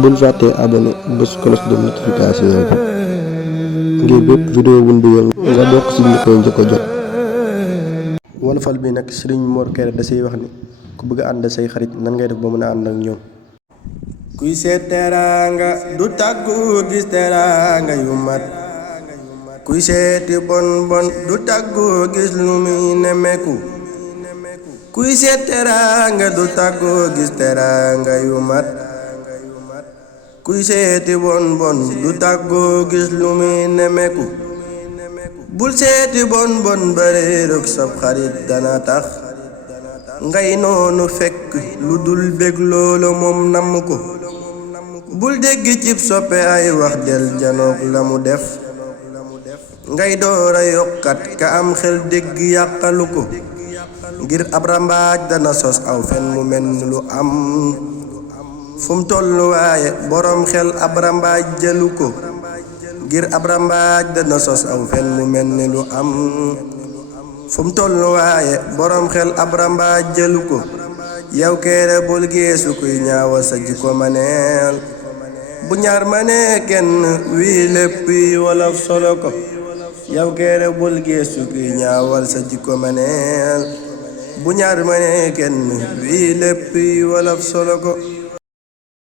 bul fàttee abonné bés cloche de notification bi ngir bépp vidéo bu ñu dugal nga bokk ci ñi koy njëkk a jot. Wolofal bi nag Serigne Mor Kéré da siy wax ni ku bëgg a ànd say xarit nan ngay def ba mën a ànd ak ñoom. kuy seet teraanga du tàggu gis teraanga yu mat kuy seeti bon bon du tàggu gis lu muy nemeku kuy seet teraanga du tàggu gis teraanga yu mat kuy seeti bon bon du tàggu gis lu muy nemeku bul seeti bon bon bare rek sab xarit dana tax ngay noonu fekk lu dul bég loolu moom namm ko bul dégg cib soppe ay wax del janoog la mu def ngay doora yokkat ka am xel dégg yàqalu ko ngir ab rambaaj dana sos aw fen mu mel lu am fum tollu waaye boroom xel ab rambaaj jëlu ko ngir ab rambaaj dana sos aw fen mu mel ni lu am fum tollu waaye boroom xel ab rambaaj jëlu ko yow Kéré bul geesu kuy ñaawal sa jikko maneel bu ñaar manee kenn wii lépp yi wolof solo ko yow Kéré bul geesu kuy ñaawal sa jikko maneel bu ñaar manee kenn wii lépp yi wolof solo ko